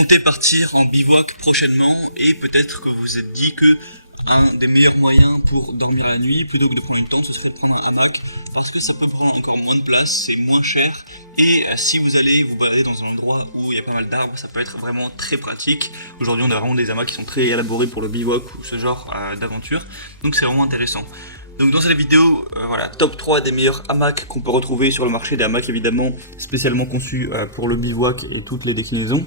comptez partir en bivouac prochainement et peut-être que vous vous êtes dit que un des meilleurs moyens pour dormir la nuit, plutôt que de prendre une tente, ce serait de prendre un hamac parce que ça peut prendre encore moins de place, c'est moins cher et si vous allez vous balader dans un endroit où il y a pas mal d'arbres, ça peut être vraiment très pratique. Aujourd'hui on a vraiment des hamacs qui sont très élaborés pour le bivouac ou ce genre d'aventure, donc c'est vraiment intéressant. Donc dans cette vidéo, voilà, top 3 des meilleurs hamacs qu'on peut retrouver sur le marché, des hamacs évidemment spécialement conçus pour le bivouac et toutes les déclinaisons.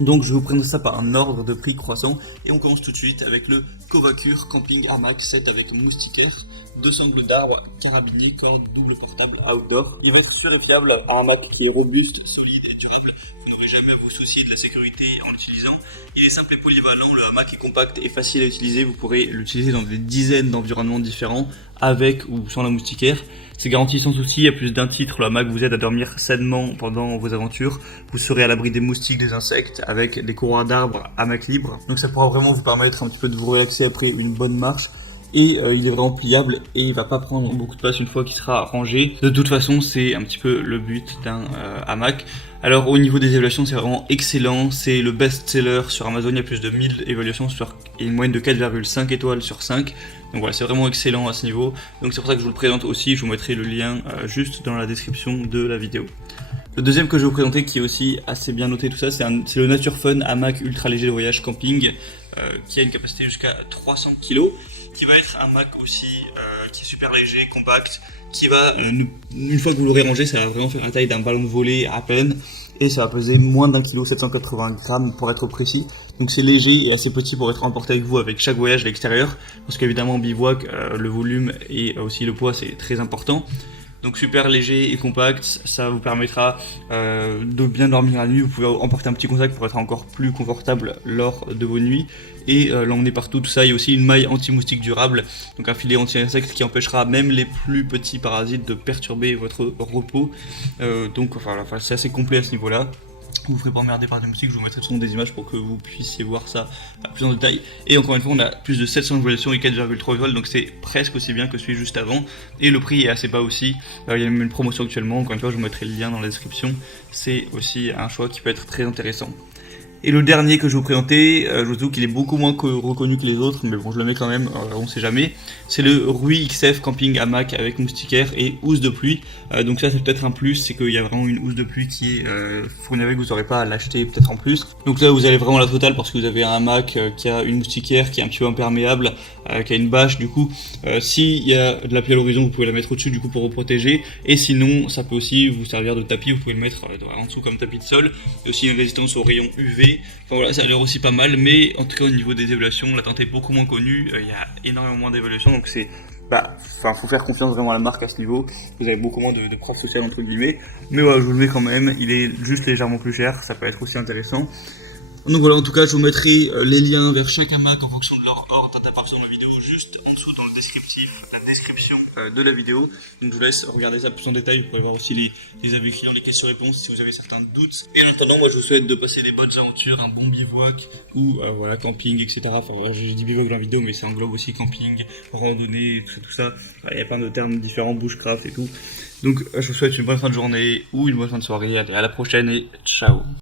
Donc je vais vous présenter ça par un ordre de prix croissant et on commence tout de suite avec le Kovacur Camping Hamac 7 avec moustiquaire, 2 sangles d'arbre, carabinier, corde double portable outdoor. Il va être sûr et fiable, un hamac qui est robuste, solide et durable. Vous n'aurez jamais à vous soucier de la sécurité en l'utilisant. Il est simple et polyvalent, le hamac est compact et facile à utiliser. Vous pourrez l'utiliser dans des dizaines d'environnements différents, avec ou sans la moustiquaire. C'est garanti sans souci, à plus d'un titre, le hamac vous aide à dormir sainement pendant vos aventures. Vous serez à l'abri des moustiques, des insectes, avec des courroies d'arbres, hamac libre. Donc ça pourra vraiment vous permettre un petit peu de vous relaxer après une bonne marche. Et il est vraiment pliable et il va pas prendre beaucoup de place une fois qu'il sera rangé. De toute façon, c'est un petit peu le but d'un hamac. Alors au niveau des évaluations, c'est vraiment excellent. C'est le best-seller sur Amazon. Il y a plus de 1000 évaluations et une moyenne de 4,5 étoiles sur 5. Donc voilà, c'est vraiment excellent à ce niveau. Donc c'est pour ça que je vous le présente aussi. Je vous mettrai le lien juste dans la description de la vidéo. Le deuxième que je vais vous présenter, qui est aussi assez bien noté tout ça, c'est le Nature Fun hamac ultra léger de voyage camping, qui a une capacité jusqu'à 300 kg, qui va être un hamac aussi qui est super léger, compact, qui va, une fois que vous l'aurez rangé, ça va vraiment faire la taille d'un ballon de volley à peine, et ça va peser moins d'1 kg 780 grammes pour être précis. Donc c'est léger et assez petit pour être emporté avec vous avec chaque voyage à l'extérieur, parce qu'évidemment en bivouac, le volume et aussi le poids c'est très important. Donc super léger et compact, ça vous permettra de bien dormir la nuit. Vous pouvez emporter un petit contact pour être encore plus confortable lors de vos nuits et l'emmener partout. Tout ça, il y a aussi une maille anti-moustique durable, donc un filet anti-insecte qui empêchera même les plus petits parasites de perturber votre repos. Donc voilà, c'est assez complet à ce niveau-là. Vous ne ferez pas emmerder par des moustiques, je vous mettrai des images pour que vous puissiez voir ça plus en détail. Et encore une fois, on a plus de 700 évaluations et 4,3 étoiles, donc c'est presque aussi bien que celui juste avant. Et le prix est assez bas aussi. Il y a même une promotion actuellement, encore une fois, je vous mettrai le lien dans la description. C'est aussi un choix qui peut être très intéressant. Et le dernier que je vais vous présenter, je vous trouve qu'il est beaucoup moins reconnu que les autres, mais bon, je le mets quand même, on sait jamais. C'est le Rui XF Camping Hamac avec moustiquaire et housse de pluie. Donc ça, c'est peut-être un plus, c'est qu'il y a vraiment une housse de pluie qui est fournie avec, vous n'aurez pas à l'acheter peut-être en plus. Donc là, vous avez vraiment la totale parce que vous avez un hamac qui a une moustiquaire qui est un petit peu imperméable, qui a une bâche du coup. S'il y a de la pluie à l'horizon, vous pouvez la mettre au-dessus du coup pour vous protéger. Et sinon, ça peut aussi vous servir de tapis, vous pouvez le mettre en dessous comme tapis de sol. Il y a aussi une résistance aux rayons UV. Enfin voilà, ça a l'air aussi pas mal, mais en tout cas au niveau des évaluations, la tente est beaucoup moins connue, il y a énormément moins d'évaluations, donc c'est, faut faire confiance vraiment à la marque à ce niveau. Vous avez beaucoup moins de preuves sociales entre guillemets, mais voilà, je vous le mets quand même, il est juste légèrement plus cher, ça peut être aussi intéressant. Donc voilà, en tout cas je vous mettrai les liens vers chaque hamac en fonction de leur ordre d'apparition de la vidéo juste en dessous dans le descriptif, la description de la vidéo. Donc je vous laisse regarder ça plus en détail, vous pourrez voir aussi les avis clients, les questions-réponses si vous avez certains doutes. Et en attendant, moi je vous souhaite de passer des bonnes aventures, un bon bivouac ou voilà, camping, etc. Enfin voilà, j'ai dit bivouac dans la vidéo, mais ça englobe aussi camping, randonnée, tout ça. Il y a plein de termes différents, bushcraft et tout. Donc je vous souhaite une bonne fin de journée ou une bonne fin de soirée. Allez, à la prochaine et ciao.